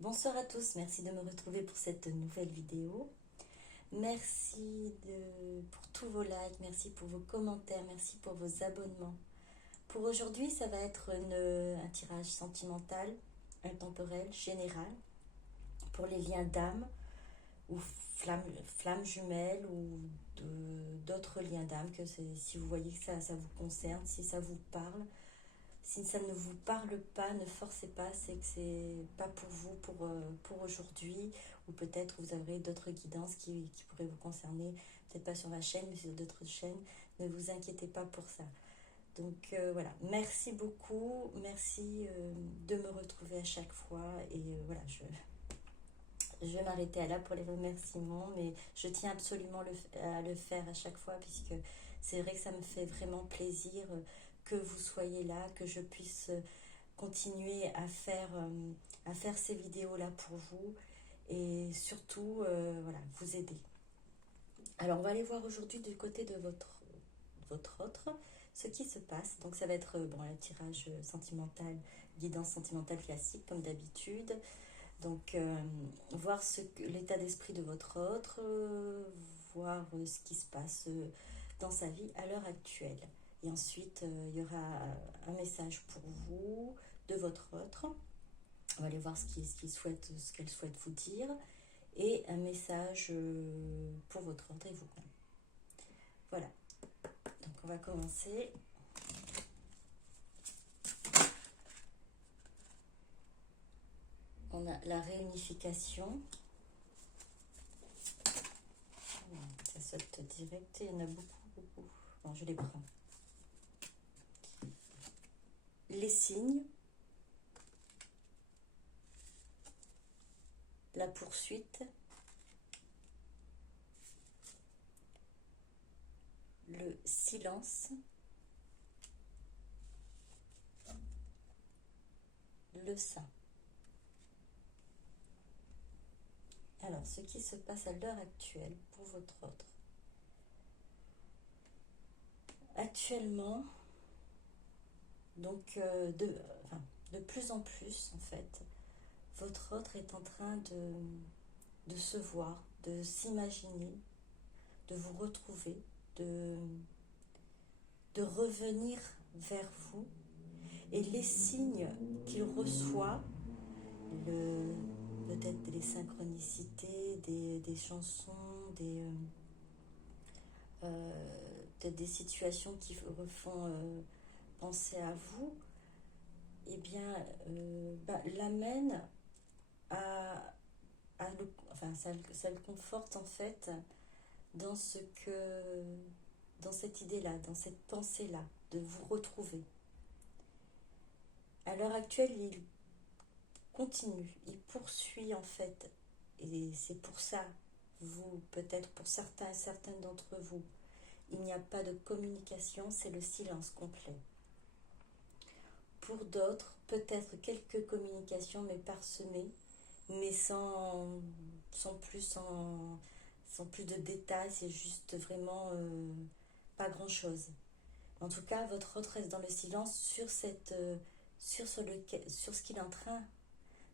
Bonsoir à tous, merci de me retrouver pour cette nouvelle vidéo. Merci pour tous vos likes, merci pour vos commentaires, merci pour vos abonnements. Pour aujourd'hui, ça va être un tirage sentimental, intemporel, général, pour les liens d'âme ou flammes jumelles ou d'autres liens d'âme, si vous voyez que ça vous concerne, si ça vous parle. Si ça ne vous parle pas, ne forcez pas, c'est que c'est pas pour vous pour aujourd'hui, ou peut-être vous aurez d'autres guidances qui pourraient vous concerner, peut-être pas sur ma chaîne, mais sur d'autres chaînes. Ne vous inquiétez pas pour ça. Donc voilà, merci beaucoup, merci de me retrouver à chaque fois, et voilà, je vais m'arrêter là pour les remerciements, mais je tiens absolument à le faire à chaque fois, puisque c'est vrai que ça me fait vraiment plaisir que vous soyez là, que je puisse continuer à faire ces vidéos-là pour vous, et surtout, voilà, vous aider. Alors, on va aller voir aujourd'hui du côté de votre autre, ce qui se passe. Donc, ça va être bon, un tirage sentimental, guidance sentimentale classique, comme d'habitude. Donc, voir l'état d'esprit de votre autre, voir ce qui se passe dans sa vie à l'heure actuelle. Et ensuite, il y aura un message pour vous, de votre autre. On va aller voir ce qu'elle souhaite vous dire. Et un message pour votre autre et vous. Voilà. Donc, on va commencer. On a la réunification. Ça saute direct, il y en a beaucoup. Bon, je les prends. Les signes. La poursuite. Le silence. Le sein. Alors, ce qui se passe à l'heure actuelle pour votre autre. Actuellement, donc de plus en plus, en fait, votre autre est en train de se voir, de s'imaginer, de vous retrouver, de revenir vers vous. Et les signes qu'il reçoit, peut-être des synchronicités, des chansons, peut-être des situations qui refont penser à vous, eh bien, l'amène ça le conforte en fait dans dans cette idée-là, dans cette pensée-là, de vous retrouver. À l'heure actuelle, il continue, il poursuit en fait, et c'est pour ça, peut-être pour certains d'entre vous, il n'y a pas de communication, c'est le silence complet. Pour d'autres, peut-être quelques communications, mais parsemées, mais sans plus de détails, c'est juste vraiment pas grand-chose. En tout cas, votre autre reste dans le silence sur ce qu'il est en train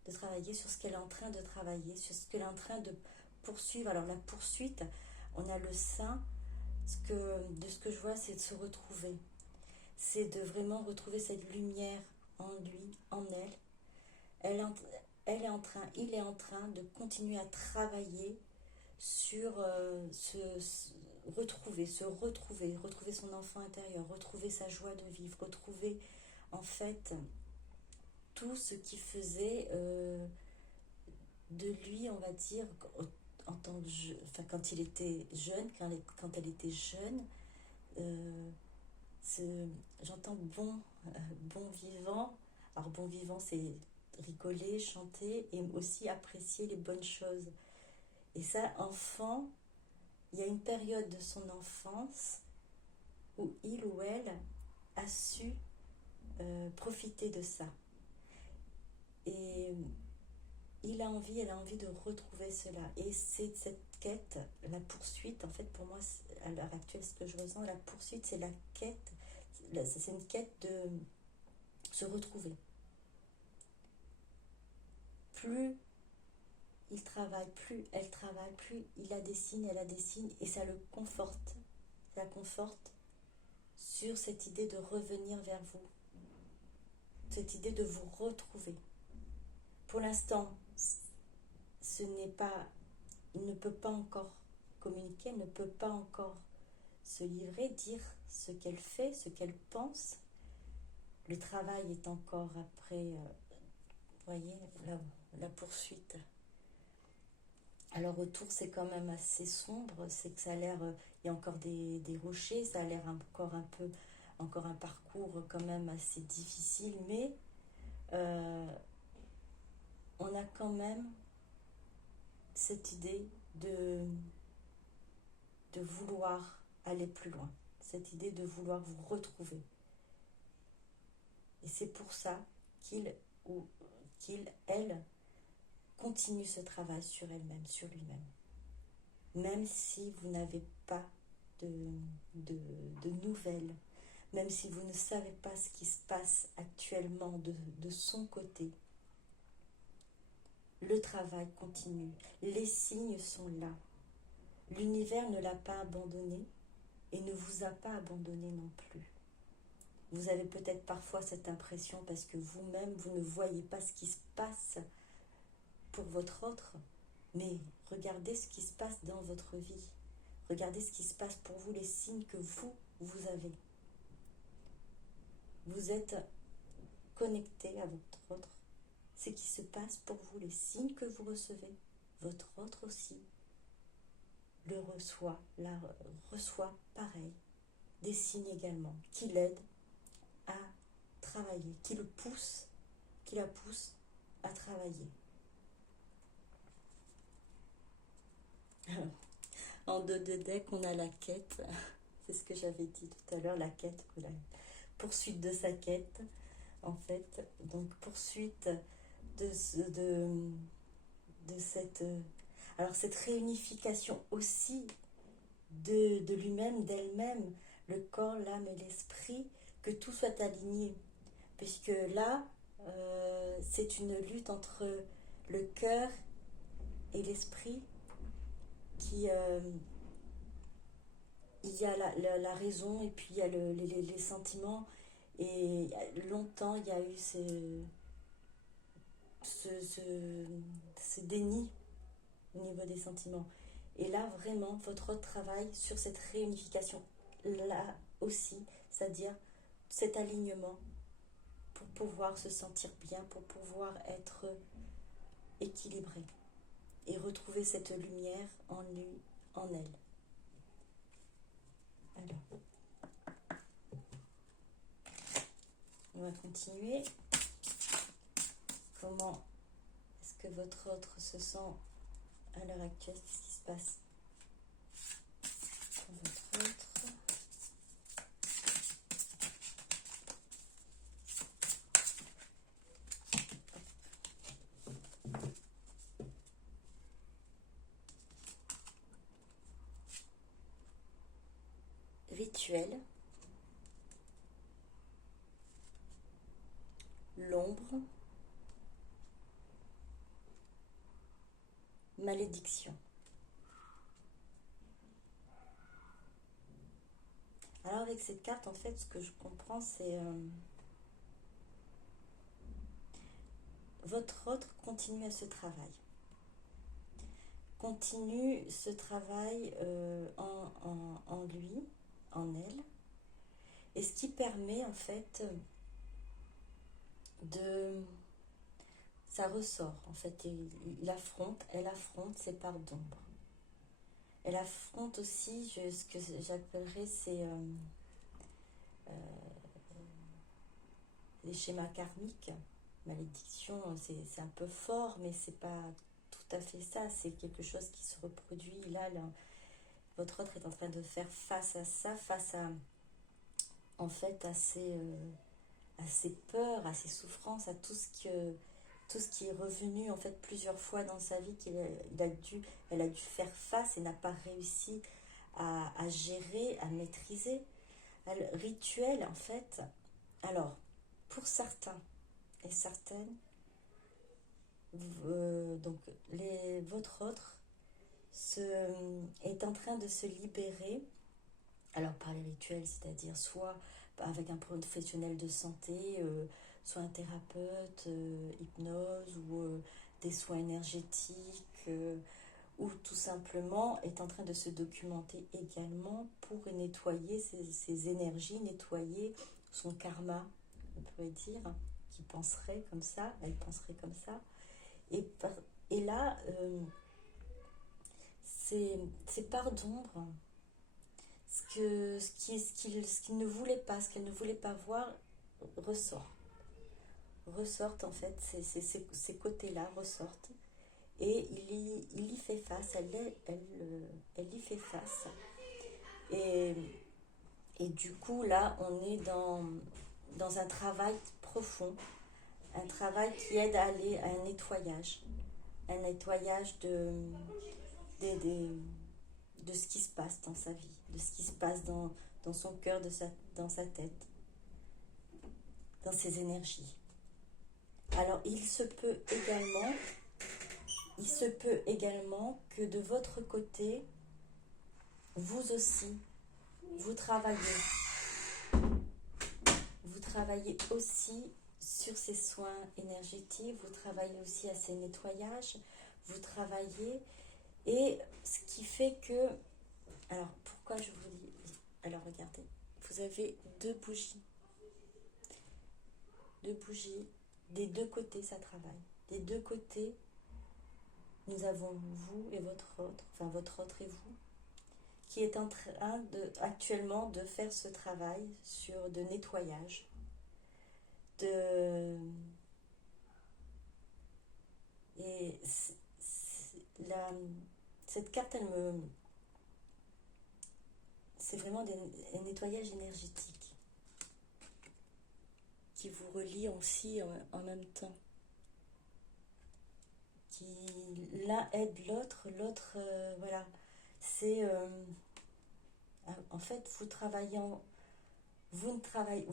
de travailler, sur ce qu'elle est en train de travailler, sur ce qu'elle est en train de poursuivre. Alors la poursuite, on a le sein, de ce que je vois, c'est de se retrouver. C'est de vraiment retrouver cette lumière en lui, en elle. Il est en train de continuer à travailler sur retrouver son enfant intérieur, retrouver sa joie de vivre, retrouver en fait tout ce qui faisait de lui, on va dire, en tant que quand il était jeune, quand elle était jeune, euh, j'entends bon vivant. Alors bon vivant, c'est rigoler, chanter et aussi apprécier les bonnes choses. Et ça, enfant, il y a une période de son enfance où il ou elle a su profiter de ça. Et elle a envie de retrouver cela. Et c'est cette quête, la poursuite, en fait, pour moi, à l'heure actuelle, ce que je ressens, la poursuite, c'est la quête, c'est une quête de se retrouver. Plus il travaille, plus elle travaille, plus il a des signes, elle a des signes, et ça le conforte, ça la conforte sur cette idée de revenir vers vous, cette idée de vous retrouver. Pour l'instant, ce n'est pas, il ne peut pas encore communiquer, elle ne peut pas encore se livrer, dire ce qu'elle fait, ce qu'elle pense. Le travail est encore après, vous voyez, la poursuite. Alors autour, c'est quand même assez sombre, c'est que ça a l'air, il y a encore des rochers, ça a l'air encore un parcours quand même assez difficile, mais on a quand même cette idée de vouloir aller plus loin, cette idée de vouloir vous retrouver. Et c'est pour ça elle, continue ce travail sur elle-même, sur lui-même. Même si vous n'avez pas de nouvelles, même si vous ne savez pas ce qui se passe actuellement de son côté, le travail continue. Les signes sont là. L'univers ne l'a pas abandonné et ne vous a pas abandonné non plus. Vous avez peut-être parfois cette impression parce que vous-même, vous ne voyez pas ce qui se passe pour votre autre, mais regardez ce qui se passe dans votre vie. Regardez ce qui se passe pour vous, les signes que vous avez. Vous êtes connecté à votre autre. Ce qui se passe pour vous, les signes que vous recevez, votre autre aussi le reçoit, la reçoit pareil. Des signes également qui l'aident à travailler, qui la poussent à travailler. En dos de deck, on a la quête. C'est ce que j'avais dit tout à l'heure, la quête, la poursuite de sa quête, en fait. Donc, poursuite de cette... Alors, cette réunification aussi de lui-même, d'elle-même, le corps, l'âme et l'esprit, que tout soit aligné. Puisque là, c'est une lutte entre le cœur et l'esprit qui... il y a la raison et puis il y a les sentiments. Et longtemps, il y a eu ce déni au niveau des sentiments. Et là, vraiment, votre travail sur cette réunification, là aussi, c'est-à-dire cet alignement pour pouvoir se sentir bien, pour pouvoir être équilibré et retrouver cette lumière en lui, en elle. Alors, on va continuer. Comment est-ce que votre autre se sent à l'heure actuelle? Qu'est-ce qui se passe pour votre autre? Rituel, l'ombre, malédiction. Alors avec cette carte, en fait, ce que je comprends, c'est votre autre continue à ce travail. Continue ce travail en lui, en elle. Et ce qui permet, en fait, ça ressort, en fait. Elle affronte ses parts d'ombre. Elle affronte aussi ce que j'appellerais les schémas karmiques. Malédiction, c'est un peu fort, mais c'est pas tout à fait ça. C'est quelque chose qui se reproduit. Là, votre autre est en train de faire face à ça, en fait, à ses peurs, à ses souffrances, à tout ce qui est revenu en fait plusieurs fois dans sa vie elle a dû faire face et n'a pas réussi à gérer, à maîtriser. Le rituel, en fait, alors, pour certains et certaines, donc votre autre est en train de se libérer, alors par les rituels, c'est-à-dire soit avec un professionnel de santé, soit un thérapeute, hypnose ou des soins énergétiques, ou tout simplement est en train de se documenter également pour nettoyer ses énergies, nettoyer son karma, on pourrait dire, qui penserait comme ça, elle penserait comme ça. Et là, ces parts d'ombre, ce qu'il ne voulait pas, ce qu'elle ne voulait pas voir, ressortent en fait, ces côtés-là ressortent. Et il y fait face, elle y fait face. Et du coup, là, on est dans un travail profond, un travail qui aide à aller à un nettoyage de ce qui se passe dans sa vie, de ce qui se passe dans son cœur, dans sa tête, dans ses énergies. Alors, il se peut également que de votre côté, vous aussi, vous travaillez aussi sur ces soins énergétiques, vous travaillez aussi à ces nettoyages, vous travaillez, et ce qui fait que, alors pourquoi je vous dis, alors regardez, vous avez deux bougies, des deux côtés ça travaille, des deux côtés, nous avons vous et votre autre, enfin votre autre et vous, qui est en train actuellement de faire ce travail de nettoyage, et cette carte, c'est vraiment un nettoyage énergétique qui vous relie aussi en même temps, qui l'un aide l'autre, voilà, c'est en fait vous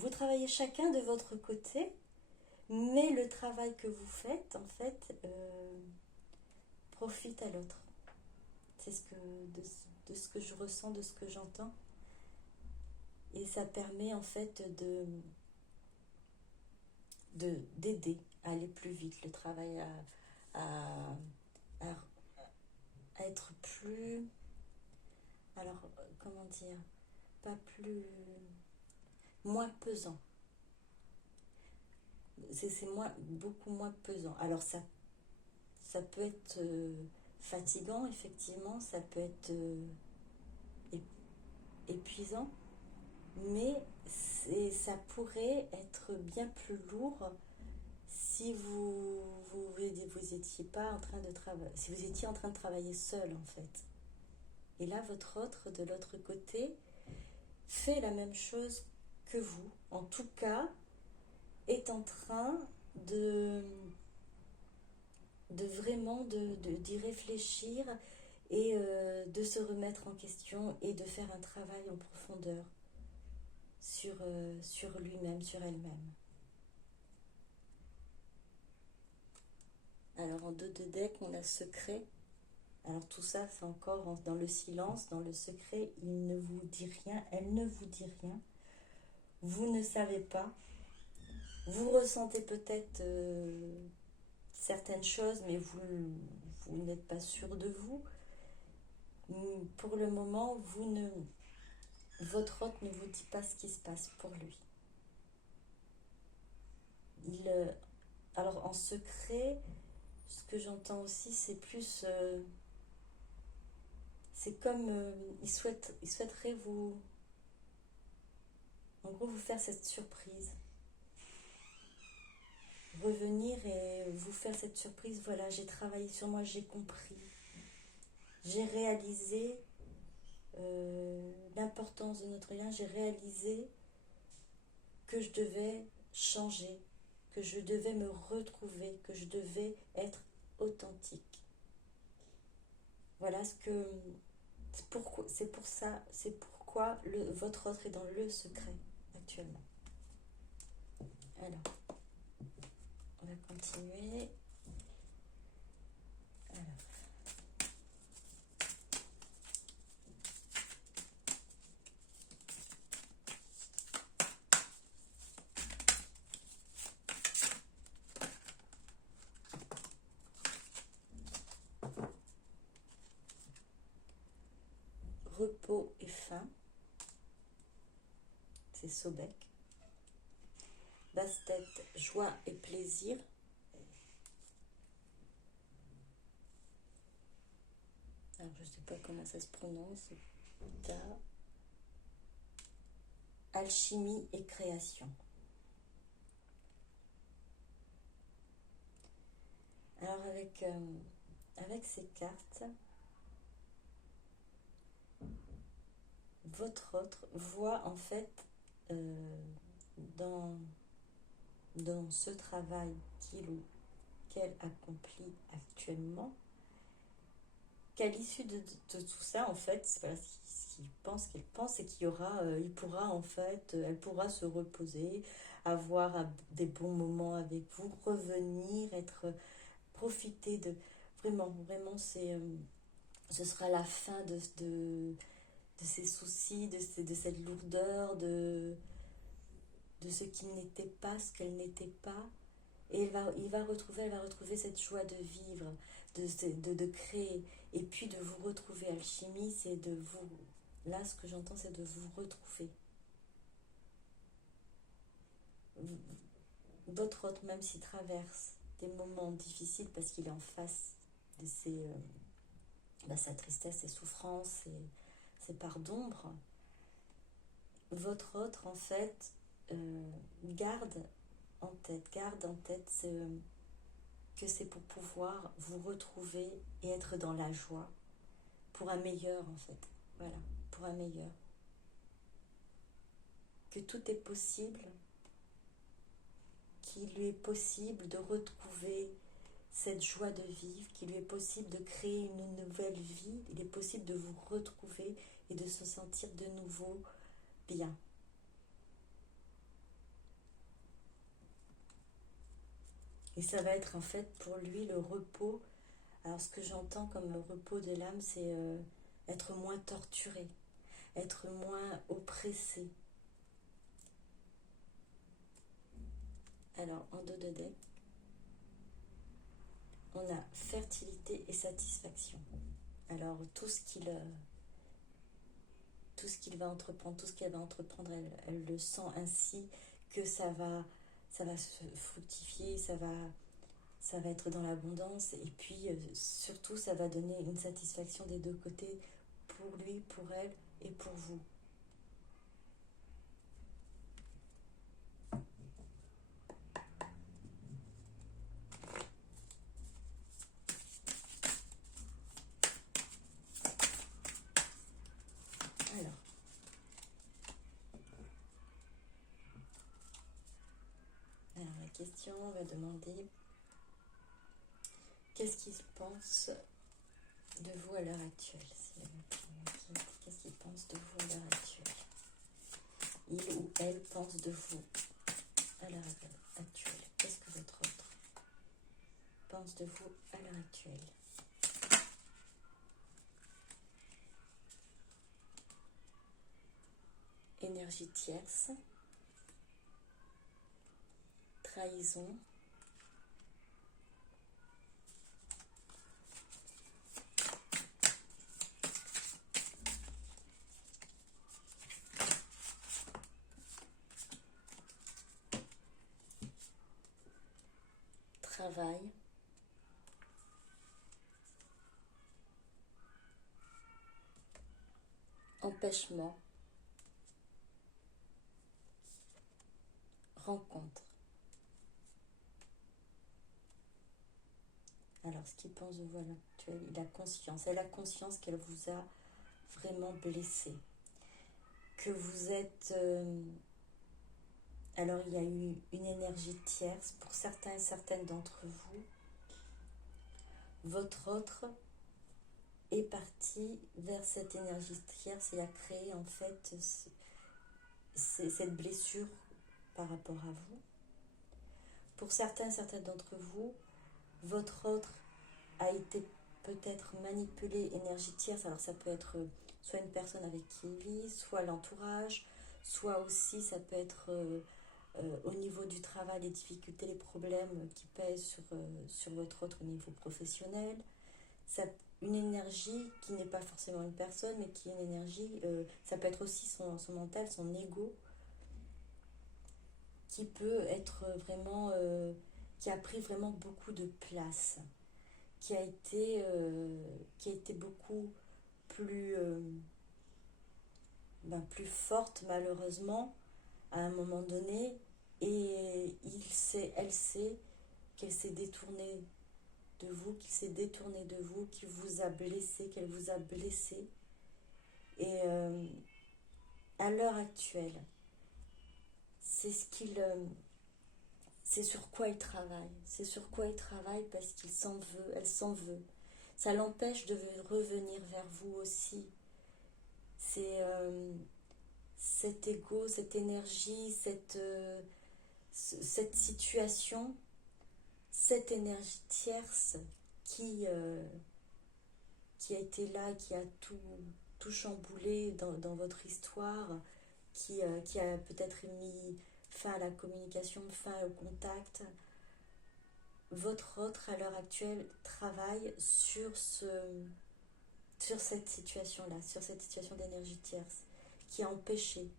travaillez chacun de votre côté, mais le travail que vous faites en fait profite à l'autre. C'est de ce que je ressens, de ce que j'entends, et ça permet en fait d'aider à aller plus vite, le travail à être plus, alors comment dire, pas plus, moins pesant. C'est beaucoup moins pesant. Alors ça peut être fatigant, effectivement, ça peut être épuisant, mais ça pourrait être bien plus lourd si vous étiez pas en train de travailler, si vous étiez en train de travailler seul en fait. Et là, votre autre de l'autre côté fait la même chose que vous, en tout cas est en train de vraiment d'y réfléchir et de se remettre en question et de faire un travail en profondeur sur lui-même, sur elle-même. Alors en dos de deck, on a secret. Alors tout ça, c'est encore dans le silence, dans le secret. Il ne vous dit rien, elle ne vous dit rien. Vous ne savez pas. Vous ressentez peut-être certaines choses, mais vous n'êtes pas sûr de vous. Pour le moment, votre hôte ne vous dit pas ce qui se passe pour lui. Alors en secret, ce que j'entends aussi, c'est plus, c'est comme il souhaiterait en gros, vous faire cette surprise, revenir et vous faire cette surprise. Voilà, j'ai travaillé sur moi, j'ai compris, j'ai réalisé l'importance de notre lien, j'ai réalisé que je devais changer, que je devais me retrouver, que je devais être authentique. Voilà c'est pourquoi votre autre est dans le secret actuellement. Alors, on va continuer. repos et faim, c'est Sobek. Basse-tête, joie et plaisir. Alors, je ne sais pas comment ça se prononce. Alchimie et création. Alors, avec ces cartes, votre autre voit en fait dans ce travail qu'il ou qu'elle accomplit actuellement, qu'à l'issue de tout ça, en fait, voilà, ce qu'elle pense, c'est qu'il y aura, il pourra en fait, elle pourra se reposer, avoir des bons moments avec vous, revenir, profiter de, vraiment, ce sera la fin de ses soucis, de cette lourdeur, de ce qui n'était pas, ce qu'elle n'était pas. Et elle va retrouver cette joie de vivre, de créer. Et puis de vous retrouver. Alchimie, c'est de vous... Là, ce que j'entends, c'est de vous retrouver. Votre autre, même s'il traverse des moments difficiles, parce qu'il est en face de sa tristesse, ses souffrances, ses parts d'ombre, votre autre, en fait, garde en tête que c'est pour pouvoir vous retrouver et être dans la joie pour un meilleur, en fait. Voilà, pour un meilleur. Que tout est possible, qu'il lui est possible de retrouver cette joie de vivre, qu'il lui est possible de créer une nouvelle vie, il est possible de vous retrouver et de se sentir de nouveau bien. Et ça va être en fait pour lui le repos. Alors ce que j'entends comme le repos de l'âme, c'est être moins torturé, être moins oppressé. Alors en dos de dé, on a fertilité et satisfaction. Alors tout ce qu'il va entreprendre, tout ce qu'elle va entreprendre, elle le sent ainsi que ça va se fructifier, ça va être dans l'abondance, et puis surtout ça va donner une satisfaction des deux côtés, pour lui, pour elle et pour vous. Alors la question va demander qu'est-ce qu'il pense de vous à l'heure actuelle. Qu'est-ce qu'il pense de vous à l'heure actuelle? Il ou elle pense de vous à l'heure actuelle. Qu'est-ce que votre autre pense de vous à l'heure actuelle? Énergie tierce, trahison, travail, empêchement, rencontre. Alors, ce qu'il pense de vous à l'heure actuelle, il a conscience. Elle a conscience qu'elle vous a vraiment blessé. Que vous êtes... alors, il y a eu une énergie tierce. Pour certains et certaines d'entre vous, votre autre est parti vers cette énergie tierce et a créé en fait cette blessure par rapport à vous. Pour certains et certaines d'entre vous, votre autre a été peut-être manipulé, énergie tierce. Alors ça peut être soit une personne avec qui il vit, soit l'entourage, soit aussi ça peut être au niveau du travail, les difficultés, les problèmes qui pèsent sur votre autre au niveau professionnel. une énergie qui n'est pas forcément une personne, mais qui est une énergie, ça peut être aussi son mental, son ego, qui peut être vraiment, qui a pris vraiment beaucoup de place, qui a été beaucoup plus, plus forte malheureusement à un moment donné, et elle sait qu'elle s'est détournée de vous, qu'il s'est détourné de vous, qu'il vous a blessé, qu'elle vous a blessé. Et à l'heure actuelle, c'est ce qu'il, c'est sur quoi il travaille. C'est sur quoi il travaille parce qu'il s'en veut, elle s'en veut. Ça l'empêche de revenir vers vous aussi. C'est cet ego, cette énergie, cette situation, cette énergie tierce qui, qui a été là, qui a tout chamboulé dans votre histoire, qui a peut-être mis fin à la communication, fin au contact. Votre autre, à l'heure actuelle, travaille sur cette situation-là, sur cette situation d'énergie tierce, qui a empêché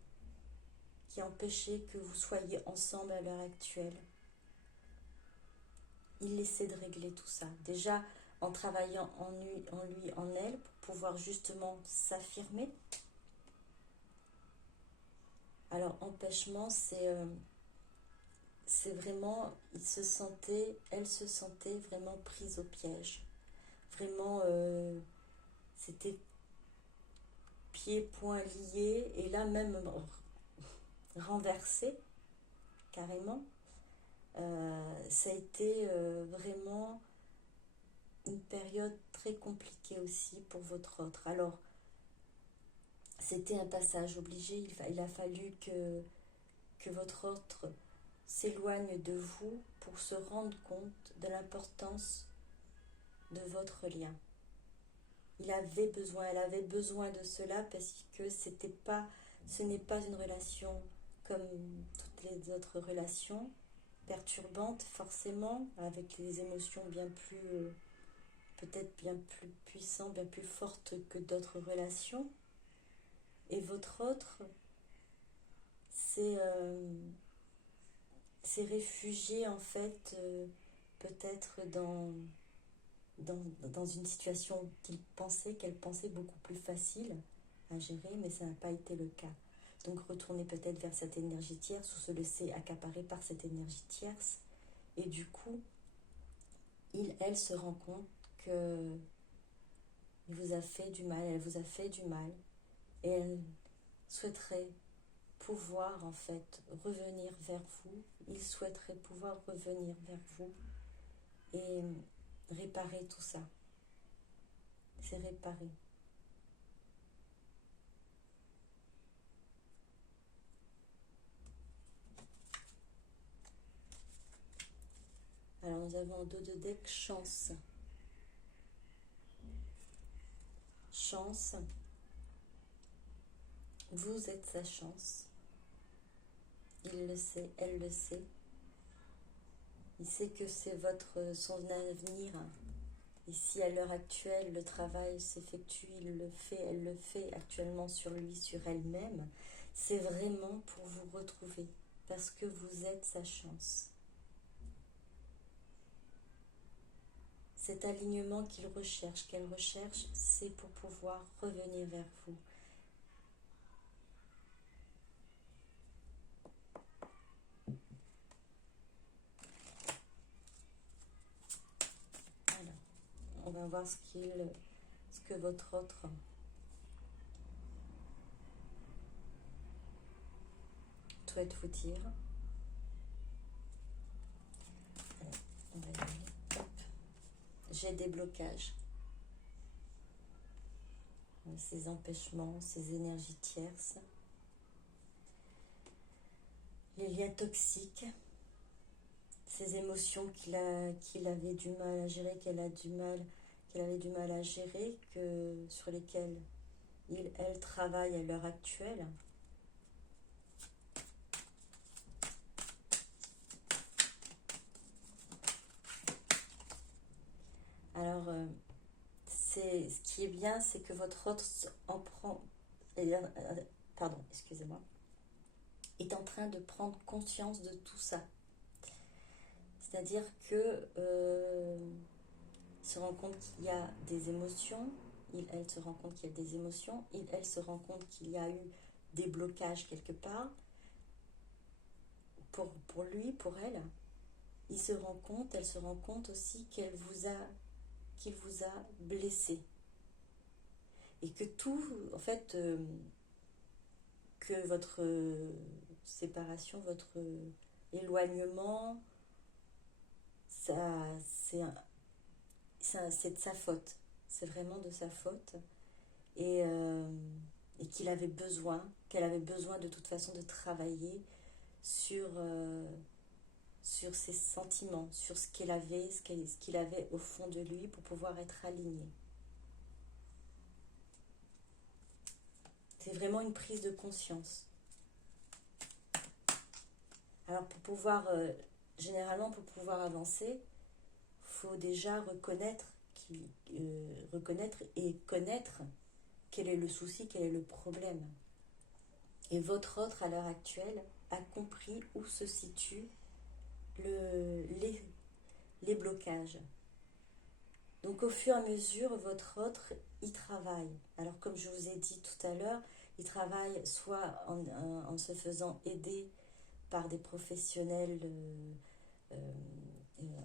que vous soyez ensemble à l'heure actuelle. Il essaie de régler tout ça. Déjà, en travaillant en lui, en elle, pour pouvoir justement s'affirmer. Alors, empêchement, c'est vraiment, elle se sentait vraiment prise au piège. Vraiment, c'était pieds, poings liés, et là même renversé, carrément. Ça a été vraiment une période très compliquée aussi pour votre autre. Alors, c'était un passage obligé, il a fallu que votre autre s'éloigne de vous pour se rendre compte de l'importance de votre lien. Elle avait besoin de cela parce que ce n'est pas une relation comme toutes les autres relations, perturbantes forcément, avec des émotions bien plus, peut-être bien plus puissantes, bien plus fortes que d'autres relations. Et votre autre s'est réfugié en fait, peut-être dans une situation qu'elle pensait beaucoup plus facile à gérer, mais ça n'a pas été le cas. Donc retourner peut-être vers cette énergie tierce ou se laisser accaparer par cette énergie tierce. Et du coup, elle se rend compte que il vous a fait du mal, elle vous a fait du mal, et elle souhaiterait pouvoir en fait revenir vers vous. Il souhaiterait pouvoir revenir vers vous et réparer tout ça. C'est réparer. Alors nous avons en dos de deck chance. Chance. Vous êtes sa chance. Il le sait, elle le sait. Il sait que c'est son avenir. Et si à l'heure actuelle le travail s'effectue, elle le fait actuellement sur lui, sur elle-même, c'est vraiment pour vous retrouver, parce que vous êtes sa chance. Cet alignement qu'elle recherche, c'est pour pouvoir revenir vers vous. Alors, on va voir ce que votre autre souhaite vous dire. Alors, on va y aller. Hop. J'ai des blocages. Ces empêchements, ces énergies tierces, les liens toxiques, ces émotions qu'il avait du mal à gérer, qu'elle avait du mal à gérer, sur lesquelles elle travaille à l'heure actuelle. Alors, ce qui est bien, c'est que votre autre en prend, pardon, excusez-moi, est en train de prendre conscience de tout ça. C'est-à-dire que se rend compte qu'il y a des émotions, elle se rend compte qu'il y a des émotions, elle se rend compte qu'il y a eu des blocages quelque part. Pour lui, pour elle, elle se rend compte aussi qu'il vous a blessé. Et que tout, en fait, que votre séparation, votre éloignement, c'est de sa faute. C'est vraiment de sa faute. Et qu'elle avait besoin de toute façon de travailler sur ses sentiments, sur ce qu'il avait au fond de lui pour pouvoir être aligné. C'est vraiment une prise de conscience. Alors généralement pour pouvoir avancer, il faut déjà reconnaître et connaître quel est le souci, quel est le problème. Et votre autre à l'heure actuelle a compris où se situent les blocages. Donc au fur et à mesure, votre autre y travaille. Alors comme je vous ai dit tout à l'heure, il travaille soit en se faisant aider par des professionnels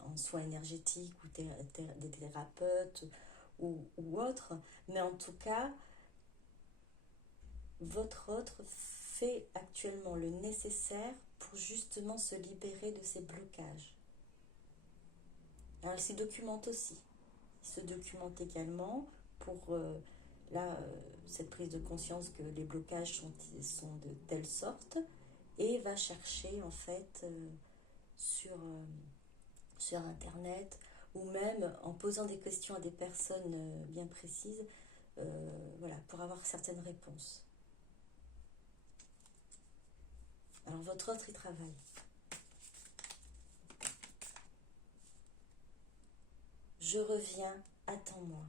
en soins énergétiques ou des thérapeutes ou autres, mais en tout cas, votre autre fait actuellement le nécessaire pour justement se libérer de ces blocages. Alors il se documente aussi. Il se documente également pour cette prise de conscience que les blocages sont de telle sorte et va chercher en fait sur internet ou même en posant des questions à des personnes bien précises pour avoir certaines réponses. Alors votre autre y travaille. Je reviens, attends-moi.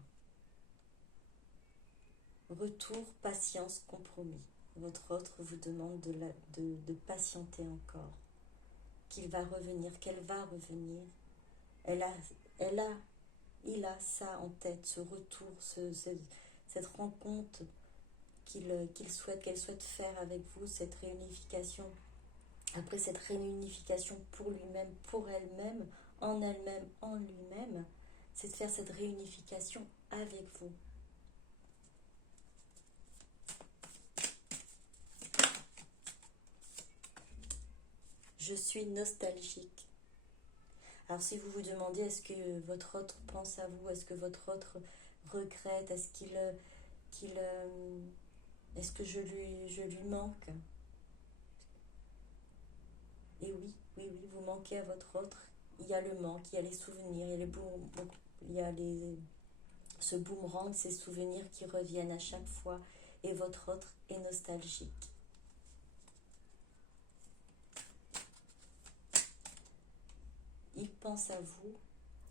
Retour, patience, compromis. Votre autre vous demande de patienter encore. Qu'il va revenir, qu'elle va revenir. Il a ça en tête, ce retour, cette rencontre qu'elle souhaite faire avec vous, cette réunification. Après cette réunification pour lui-même, pour elle-même, en lui-même, c'est de faire cette réunification avec vous. Je suis nostalgique. Alors si vous vous demandez est-ce que votre autre pense à vous, est-ce que votre autre regrette, est-ce que je lui manque? Et oui, vous manquez à votre autre. Il y a le manque, il y a les souvenirs, il y a ce boomerang, ces souvenirs qui reviennent à chaque fois. Et votre autre est nostalgique. Il pense à vous,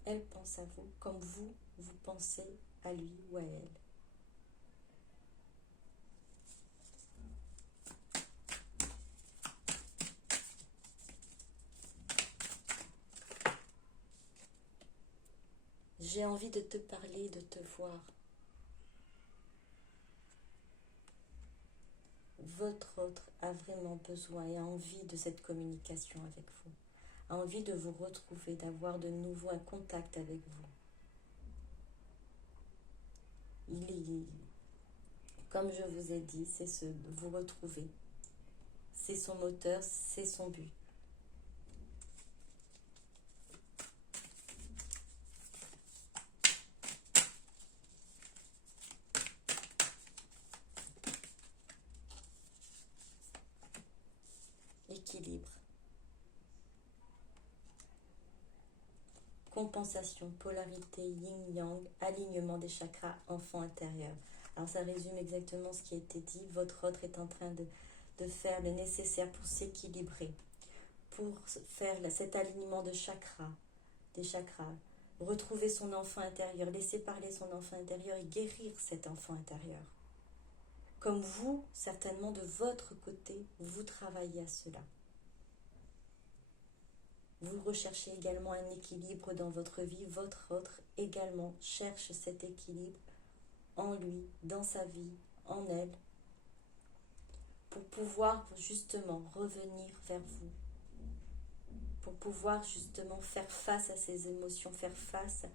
elle pense à vous, comme vous pensez à lui ou à elle. J'ai envie de te parler, de te voir. Votre autre a vraiment besoin et a envie de cette communication avec vous. A envie de vous retrouver, d'avoir de nouveau un contact avec vous. Comme je vous ai dit, c'est vous retrouver. C'est son moteur, c'est son but. Équilibre. Compensation, polarité, yin-yang, alignement des chakras, enfant intérieur. Alors ça résume exactement ce qui a été dit. Votre autre est en train de faire le nécessaire pour s'équilibrer, pour faire cet alignement de chakras, des chakras, retrouver son enfant intérieur, laisser parler son enfant intérieur et guérir cet enfant intérieur. Comme vous, certainement de votre côté, vous travaillez à cela. Vous recherchez également un équilibre dans votre vie. Votre autre également cherche cet équilibre en lui, dans sa vie, en elle, pour pouvoir justement revenir vers vous, pour pouvoir justement faire face à ses émotions, faire face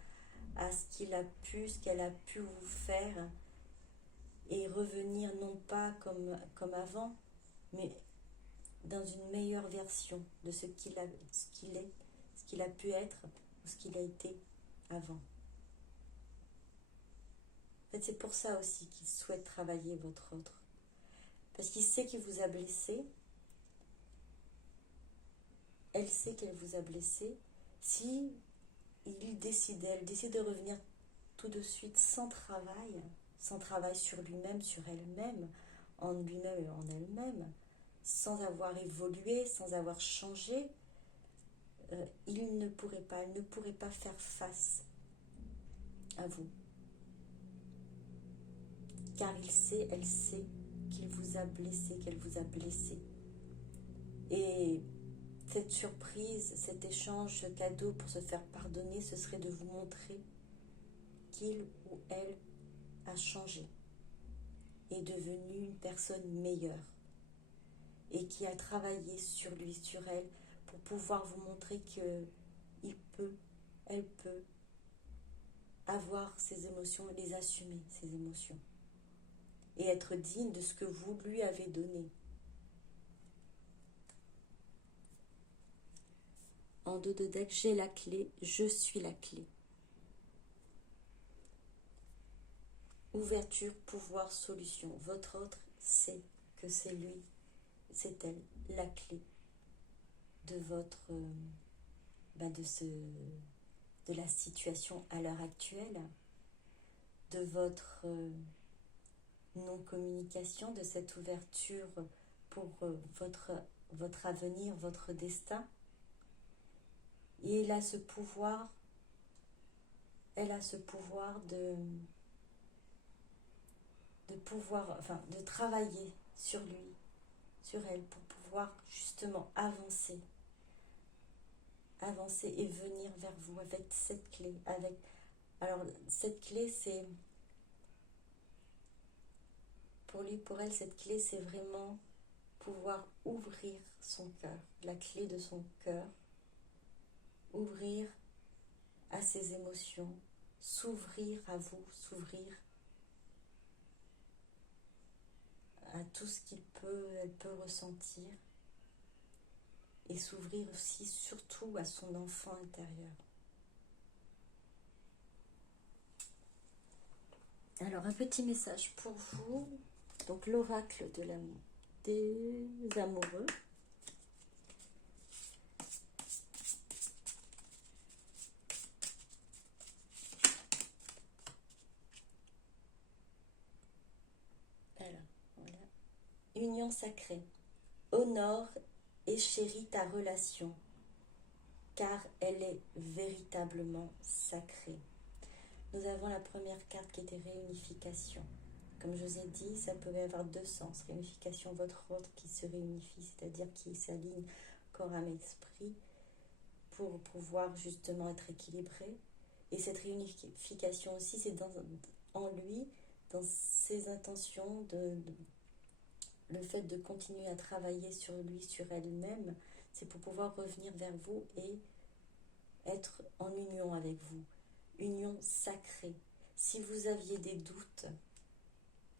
à ce qu'il a pu, ce qu'elle a pu vous faire, et revenir non pas comme avant, mais dans une meilleure version de ce qu'il est, ce qu'il a pu être ou ce qu'il a été avant. En fait, c'est pour ça aussi qu'il souhaite travailler votre autre. Parce qu'il sait qu'il vous a blessé. Elle sait qu'elle vous a blessé. Si elle décide de revenir tout de suite sans travail sur lui-même, sur elle-même, en lui-même et en elle-même, sans avoir évolué, sans avoir changé, elle ne pourrait pas faire face à vous. Car elle sait qu'il vous a blessé, qu'elle vous a blessé. Et cette surprise, cet échange, ce cadeau pour se faire pardonner, ce serait de vous montrer qu'il ou elle a changé, est devenu une personne meilleure et qui a travaillé sur lui, sur elle, pour pouvoir vous montrer qu'il peut, elle peut avoir ses émotions et les assumer, ses émotions, et être digne de ce que vous lui avez donné. En dos de deck, j'ai la clé, je suis la clé. Ouverture, pouvoir, solution. Votre autre sait que c'est lui, c'est elle, la clé de votre, de la situation à l'heure actuelle, de votre non-communication, de cette ouverture pour votre avenir, votre destin. Et elle a ce pouvoir de travailler sur lui, sur elle, pour pouvoir justement avancer et venir vers vous avec cette clé. Alors cette clé, c'est pour lui, pour elle, cette clé, c'est vraiment pouvoir ouvrir son cœur, la clé de son cœur, ouvrir à ses émotions, s'ouvrir à vous, s'ouvrir à tout ce elle peut ressentir, et s'ouvrir aussi surtout à son enfant intérieur. Alors un petit message pour vous, donc l'oracle de l'amour des amoureux. Alors, voilà. Union sacrée. Honore et chéris ta relation, car elle est véritablement sacrée. Nous avons la première carte qui était réunification. Comme je vous ai dit, ça peut avoir deux sens. Réunification, votre autre qui se réunifie, c'est-à-dire qui s'aligne corps, âme, esprit, pour pouvoir justement être équilibré. Et cette réunification aussi, c'est en lui, dans ses intentions, le fait de continuer à travailler sur lui, sur elle-même, c'est pour pouvoir revenir vers vous et être en union avec vous. Union sacrée. Si vous aviez des doutes,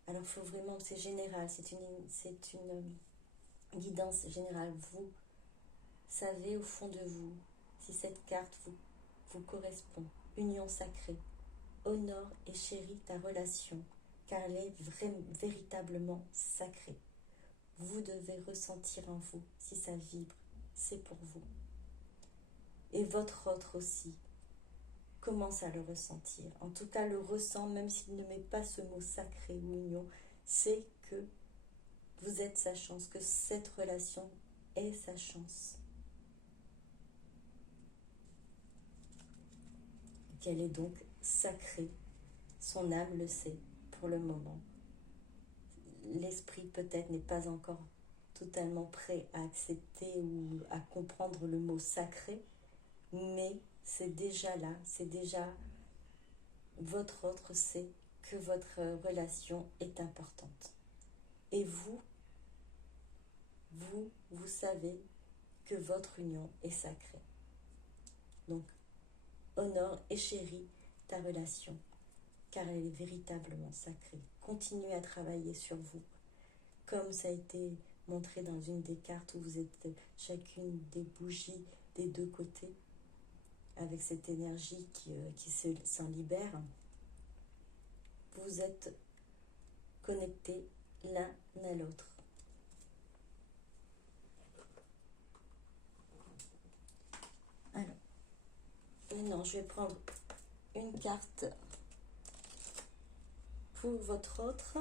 alors il faut vraiment, c'est général, c'est une guidance générale. Vous savez au fond de vous si cette carte vous correspond. Union sacrée. Honore et chéris ta relation, car elle est véritablement sacrée. Vous devez ressentir en vous si ça vibre, c'est pour vous. Et votre autre aussi commence à le ressentir. En tout cas, le ressent, même s'il ne met pas ce mot sacré ou union, c'est que vous êtes sa chance, que cette relation est sa chance. qu'elle est donc sacrée. Son âme le sait pour le moment. L'esprit peut-être n'est pas encore totalement prêt à accepter ou à comprendre le mot sacré, mais c'est déjà là, c'est déjà votre autre sait que votre relation est importante. Et vous savez que votre union est sacrée. Donc, honore et chéris ta relation, car elle est véritablement sacrée. Continuez à travailler sur vous, comme ça a été montré dans une des cartes où vous êtes chacune des bougies des deux côtés, avec cette énergie qui s'en libère. Vous êtes connectés l'un à l'autre. Alors, maintenant, je vais prendre une carte pour votre autre.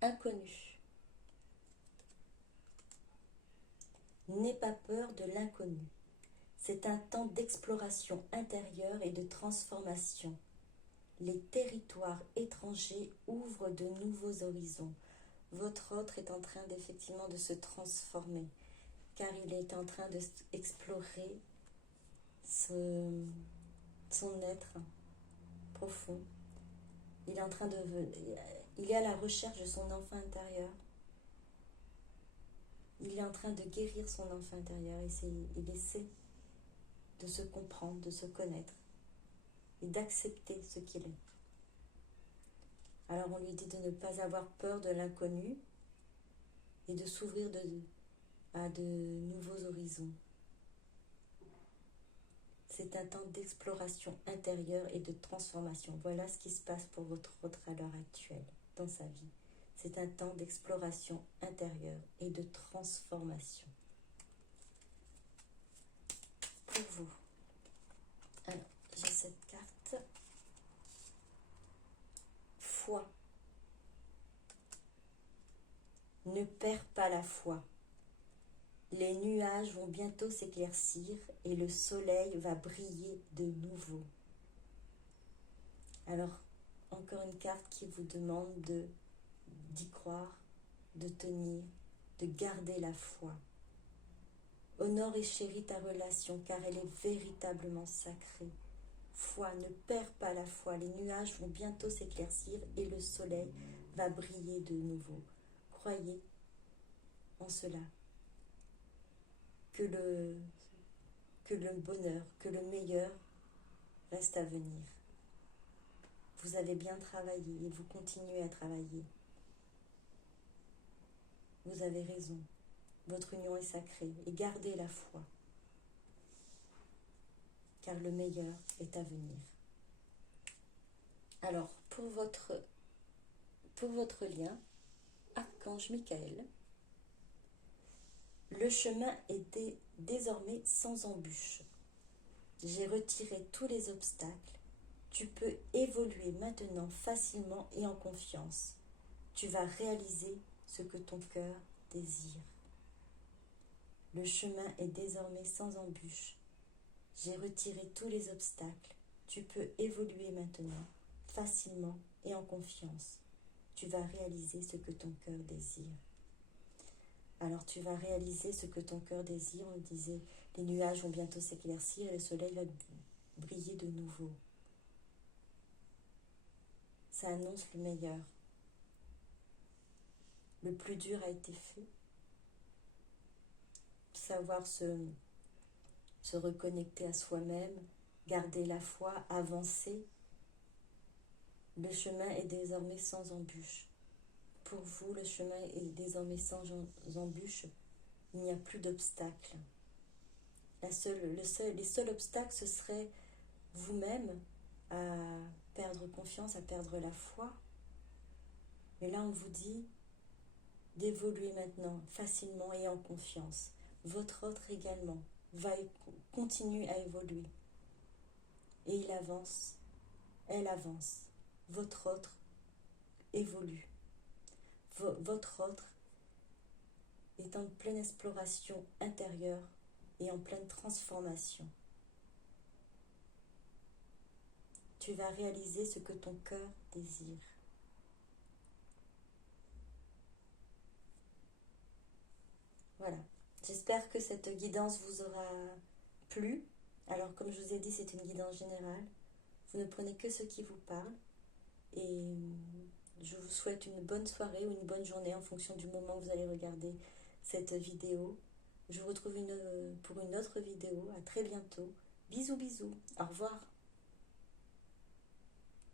Inconnu. N'aie pas peur de l'inconnu. C'est un temps d'exploration intérieure et de transformation. Les territoires étrangers ouvrent de nouveaux horizons. Votre autre est en train d'effectivement de se transformer, car il est en train d'explorer son être profond. Il est en train il est à la recherche de son enfant intérieur. Il est en train de guérir son enfant intérieur et il essaie de se comprendre, de se connaître et d'accepter ce qu'il est. Alors on lui dit de ne pas avoir peur de l'inconnu et de s'ouvrir à de nouveaux horizons. C'est un temps d'exploration intérieure et de transformation. Voilà ce qui se passe pour votre autre à l'heure actuelle dans sa vie. C'est un temps d'exploration intérieure et de transformation. Pour vous. Alors, j'ai cette carte. Foi. Ne perds pas la foi. Les nuages vont bientôt s'éclaircir et le soleil va briller de nouveau. Alors, encore une carte qui vous demande d'y croire, de tenir, de garder la foi. Honore et chéris ta relation car elle est véritablement sacrée. Foi, ne perds pas la foi. Les nuages vont bientôt s'éclaircir et le soleil va briller de nouveau. Croyez en cela. Que le bonheur, que le meilleur reste à venir. Vous avez bien travaillé et vous continuez à travailler. Vous avez raison. Votre union est sacrée et gardez la foi. Car le meilleur est à venir. Alors, pour votre lien, Archange Michael, le chemin est désormais sans embûche. J'ai retiré tous les obstacles. Tu peux évoluer maintenant facilement et en confiance. Tu vas réaliser ce que ton cœur désire. Le chemin est désormais sans embûche. J'ai retiré tous les obstacles. Tu peux évoluer maintenant facilement et en confiance. Tu vas réaliser ce que ton cœur désire. Alors tu vas réaliser ce que ton cœur désire. On disait, les nuages vont bientôt s'éclaircir et le soleil va briller de nouveau. Ça annonce le meilleur. Le plus dur a été fait. Savoir se reconnecter à soi-même, garder la foi, avancer. Le chemin est désormais sans embûche. Pour vous, le chemin est désormais sans embûche. Il n'y a plus d'obstacles. Les seuls obstacles, ce serait vous-même à perdre confiance, à perdre la foi. Mais là, on vous dit d'évoluer maintenant facilement et en confiance. Votre autre également continue à évoluer. Et il avance, elle avance. Votre autre évolue. Votre autre est en pleine exploration intérieure et en pleine transformation. Tu vas réaliser ce que ton cœur désire. Voilà. J'espère que cette guidance vous aura plu. Alors, comme je vous ai dit, c'est une guidance générale. Vous ne prenez que ce qui vous parle. Et je vous souhaite une bonne soirée ou une bonne journée en fonction du moment où vous allez regarder cette vidéo. Je vous retrouve pour une autre vidéo. À très bientôt. Bisous, bisous. Au revoir.